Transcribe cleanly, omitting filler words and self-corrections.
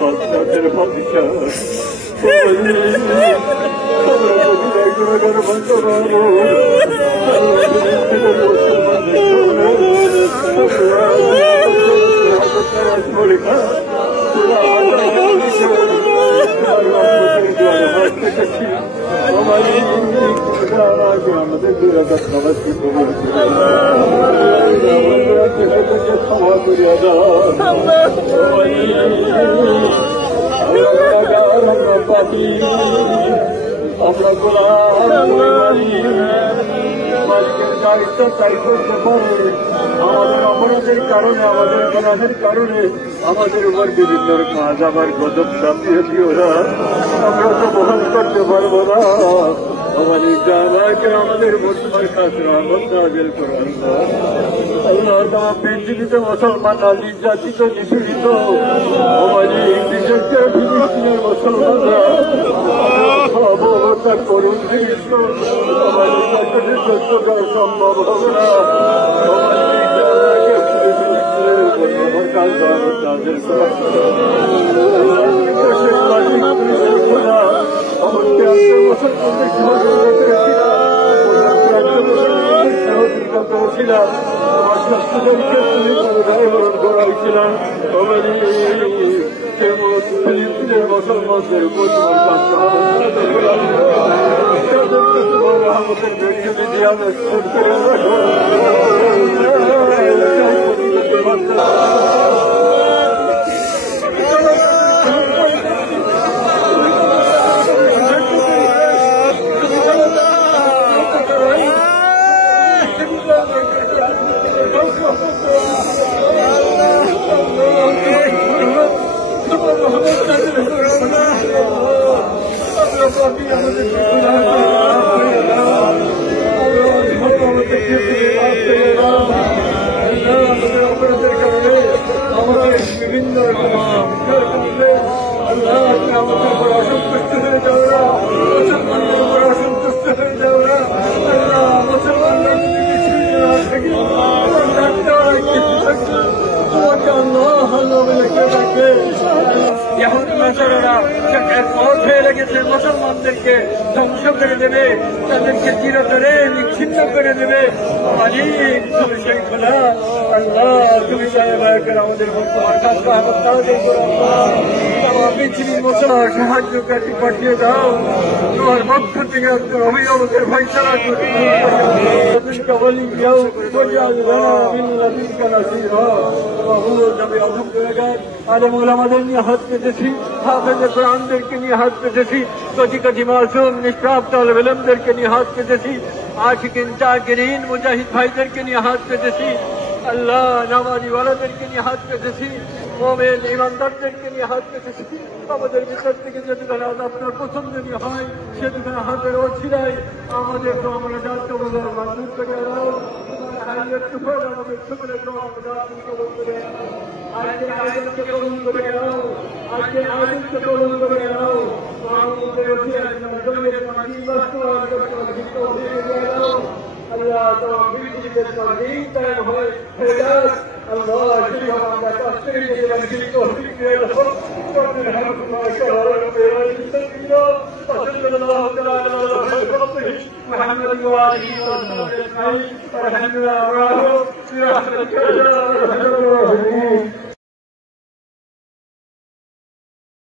বাদশাহের বাদশা আমাদের দুরাকাত নামাজ কি কবুল ক্ষমা করিয়া দাও আমরা পাপী আমরা গোলাম মালিকের দায়িত্ব তাই করতে পারে আমাদের অপরাধের কারণে আমাদের গুনাহের কারণে আমাদের উপর বিভিন্ন কাজ আবার গজব চাপিয়ে দিও না আমরা তো বহন করতে পারবো না আমাদের জানাকে আমাদের তোমার কাছে রহমত নাযিল করো আল্লাহ তাআলা পৃথিবীতে মুসলমান নির্যাতিত নিপীড়িত আমাদের বিশেষ করে ফিলিস্তিনের মুসলমানরা অবস্থা করুন আমাদের কাছে সহ্য করা সম্ভব হবে না আমার কাছে রহমত নাযিল করো মুসলমানদের মুসলমানদেরকে ধ্বংস করে দেবে তাদেরকে চিরতরে নিচ্ছিন্ন করে দেবে মালিক তুমি সেই খোলা আল্লাহ তুমি আমাদের তোমার কাছে পৃথিবীর মুসলমান সাহায্যকারী পাঠিয়ে দাও তোমার পক্ষ থেকে অভিভাবকের ভাইচারা আলমুলামাদের নিয়ে হাত পেতেছি হাফেজে কোরআনদেরকে নিয়ে হাত পেতেছি কচি কচি মাসুম নিষ্পাপ তালেব ইলমদেরকে নিয়ে হাত পেতেছি আশিকিন জাকিরিন মুজাহিদ ভাইদেরকে নিয়ে হাত পেতেছি আল্লাহ নামাজি ওয়ালাদেরকে নিয়ে হাত পেতেছি মুমিন ইমানদারদেরকে নিয়ে হাত পেতেছি আমাদের ভিতর থেকে যেখানে আপনার পছন্দনীয় হয় সেখানে হাতের ওছিলাই আমাদের তো আমরা ডাক্তার মঞ্জুর করে দাও আমাদের সকলের আজকের আয়োজনকে কবুল করে নাও আজকের আয়োজনকে কবুল করে নাও আল্লাহ তোমার পৃথিবীতে তোমার দিন কায়েম হয় হেদায়েত আল্লাহ জীবনটা কষ্টের জীবন কিন্তু ফিরে দাও করতে হবে তোমার শহরে বেরিয়ে সাল্লাল্লাহু তাআলা আলাইহি محمد وآله وصحبه أجمعين والحمد لله رب العالمين